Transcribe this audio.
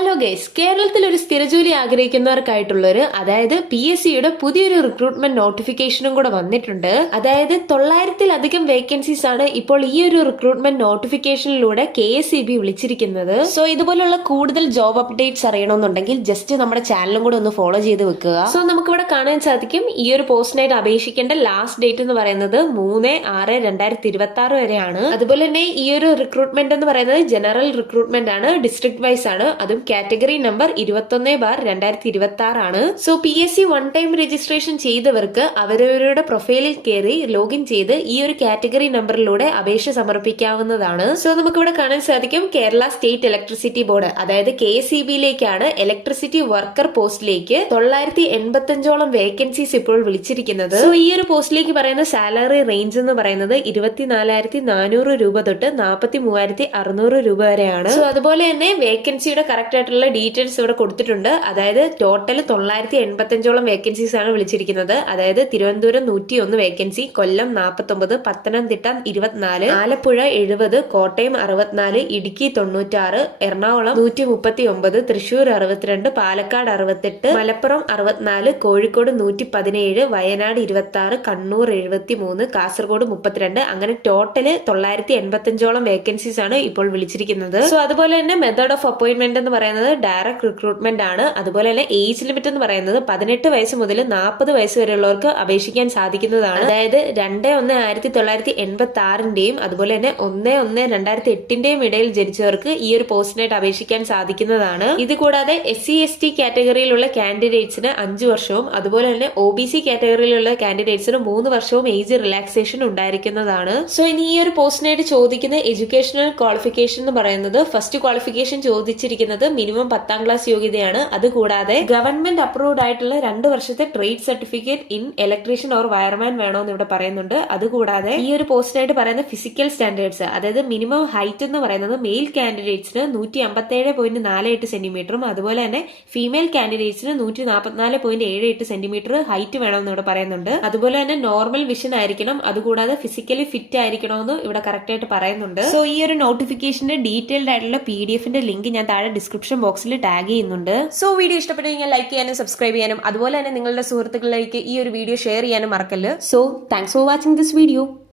Hello guys, കേരളത്തിൽ ഒരു സ്ഥിരജോലി ആഗ്രഹിക്കുന്നവർക്കായിട്ടുള്ളൊരു അതായത് PSCയുടെ പുതിയൊരു റിക്രൂട്ട്മെന്റ് നോട്ടിഫിക്കേഷനും കൂടെ വന്നിട്ടുണ്ട്. അതായത് 900-ലധികം വേക്കൻസീസ് ആണ് ഇപ്പോൾ ഈ ഒരു റിക്രൂട്ട്മെന്റ് നോട്ടിഫിക്കേഷനിലൂടെ KSEB വിളിച്ചിരിക്കുന്നത്. സോ ഇതുപോലുള്ള കൂടുതൽ ജോബ് അപ്ഡേറ്റ്സ് അറിയണമെന്നുണ്ടെങ്കിൽ ജസ്റ്റ് നമ്മുടെ ചാനലും കൂടെ ഒന്ന് ഫോളോ ചെയ്ത് വെക്കുക. സോ നമുക്കിവിടെ കാണാൻ സാധിക്കും ഈ ഒരു പോസ്റ്റിനായിട്ട് അപേക്ഷിക്കേണ്ട ലാസ്റ്റ് ഡേറ്റ് എന്ന് പറയുന്നത് 3/6/2026 വരെയാണ്. അതുപോലെ തന്നെ ഈ ഒരു റിക്രൂട്ട്മെന്റ് എന്ന് പറയുന്നത് ജനറൽ റിക്രൂട്ട്മെന്റ് ആണ്, ഡിസ്ട്രിക്ട് വൈസ് ആണ്. അതും കാറ്റഗറി നമ്പർ 21/2026 ആണ്. So PSC one time registration ചെയ്തവർക്ക് അവരവരുടെ പ്രൊഫൈലിൽ കയറി ലോഗിൻ ചെയ്ത് ഈ ഒരു കാറ്റഗറി നമ്പറിലൂടെ അപേക്ഷ സമർപ്പിക്കാവുന്നതാണ്. സോ നമുക്കിവിടെ കാണാൻ സാധിക്കും കേരള സ്റ്റേറ്റ് ഇലക്ട്രിസിറ്റി ബോർഡ് അതായത് KSEB-ലേക്കാണ് ഇലക്ട്രിസിറ്റി വർക്കർ പോസ്റ്റിലേക്ക് 985ഓളം വേക്കൻസീസ് ഇപ്പോൾ വിളിച്ചിരിക്കുന്നത്. സോ ഈ ഒരു പോസ്റ്റിലേക്ക് പറയുന്ന സാലറി റേഞ്ച് എന്ന് പറയുന്നത് 24,400 രൂപ തൊട്ട് 43,600 രൂപ വരെയാണ്. സോ അതുപോലെ തന്നെ വേക്കൻസിയുടെ കറക്റ്റ് ആയിട്ടുള്ള ഡീറ്റെയിൽസ് ഇവിടെ കൊടുത്തിട്ടുണ്ട്. അതായത് ടോട്ടൽ 985ഓളം വേക്കൻസീസ് ആണ് വിളിച്ചിരിക്കുന്നത്. അതായത് തിരുവനന്തപുരം 101 വേക്കൻസി, കൊല്ലം 49, പത്തനംതിട്ട 24, ആലപ്പുഴ 70, കോട്ടയം 64, ഇടുക്കി 96, എറണാകുളം 139, തൃശൂർ 62, പാലക്കാട് 68, മലപ്പുറം 64, കോഴിക്കോട് 117, വയനാട് 26, കണ്ണൂർ 73, കാസർഗോഡ് 32. അങ്ങനെ ടോട്ടല് 985ഓളം വേക്കൻസീസ് ആണ് ഇപ്പോൾ വിളിച്ചിരിക്കുന്നത്. സോ അതുപോലെ തന്നെ മെത്തേഡ് ഓഫ് അപ്പോയിന്റ്മെന്റ് എന്ന് പറയുന്നത് ഡയറക്ട് റിക്രൂട്ട്മെന്റ് ആണ്. അതുപോലെ തന്നെ ഏജ് ലിമിറ്റ് എന്ന് പറയുന്നത് 18 വയസ്സ് മുതൽ 40 വയസ്സ് വരെയുള്ളവർക്ക് അപേക്ഷിക്കാൻ സാധിക്കുന്നതാണ്. അതായത് 2/1/1986 അതുപോലെ തന്നെ 1/1/2008 ഇടയിൽ ജനിച്ചവർക്ക് ഈ ഒരു പോസ്റ്റിനായിട്ട് അപേക്ഷിക്കാൻ സാധിക്കുന്നതാണ്. ഇത് കൂടാതെ SC/ST കാറ്റഗറിയിലുള്ള കാൻഡിഡേറ്റ്സിന് 5 വർഷവും അതുപോലെ തന്നെ OBC കാറ്റഗറിയിലുള്ള കാൻഡിഡേറ്റ്സിന് 3 വർഷവും ഏജ് റിലാക്സേഷൻ ഉണ്ടായിരിക്കുന്നതാണ്. സോ ഇനി ഈ ഒരു പോസ്റ്റിനായിട്ട് ചോദിക്കുന്ന എഡ്യൂക്കേഷണൽ ക്വാളിഫിക്കേഷൻ എന്ന് പറയുന്നത് ഫസ്റ്റ് ക്വാളിഫിക്കേഷൻ ചോദിച്ചിരിക്കുന്നത് മിനിമം 10ാം ക്ലാസ് യോഗ്യതയാണ്. അതുകൂടാതെ ഗവൺമെന്റ് അപ്രൂവ്ഡ് ആയിട്ടുള്ള 2 വർഷത്തെ trade certificate in electrician or wireman വേണമെന്ന് ഇവിടെ പറയുന്നുണ്ട്. അതുകൂടാതെ ഈ ഒരു പോസ്റ്റിനായിട്ട് പറയുന്ന ഫിസിക്കൽ സ്റ്റാൻഡേർഡ്സ് അതായത് മിനിമം ഹൈറ്റ് എന്ന് പറയുന്നത് മെയിൽ കാൻഡിഡേറ്റ്സിന് 157.48 സെന്റിമീറ്ററും അതുപോലെ തന്നെ ഫീമെയിൽ കാൻഡിഡേറ്റ്സിന് 144.78 സെന്റിമീറ്റർ ഹൈറ്റ് വേണമെന്ന് ഇവിടെ പറയുന്നുണ്ട്. അതുപോലെ തന്നെ നോർമൽ വിഷൻ ആയിരിക്കണം. അതുകൂടാതെ ഫിസിക്കലി ഫിറ്റ് ആയിരിക്കണമെന്ന് ഇവിടെ കറക്റ്റ് ആയിട്ട് പറയുന്നുണ്ട്. സോ ഈ ഒരു നോട്ടിഫിക്കേഷന്റെ ഡീറ്റെയിൽഡ് ആയിട്ടുള്ള PDF-ന്റെ ലിങ്ക് ഞാൻ താഴെ ഡിസ്ക്രിപ്ഷൻ ബോക്സിൽ ടാഗ് ചെയ്യുന്നുണ്ട്. സോ വീഡിയോ ഇഷ്ടപ്പെട്ടെങ്കിൽ ലൈക്ക് ചെയ്യാനും സബ്സ്ക്രൈബ് ചെയ്യാനും അതുപോലെ തന്നെ നിങ്ങളുടെ സുഹൃത്തുക്കളിലേക്ക് ഈ ഒരു വീഡിയോ ഷെയർ ചെയ്യാനും മറക്കല്ല്. So thanks for watching this video.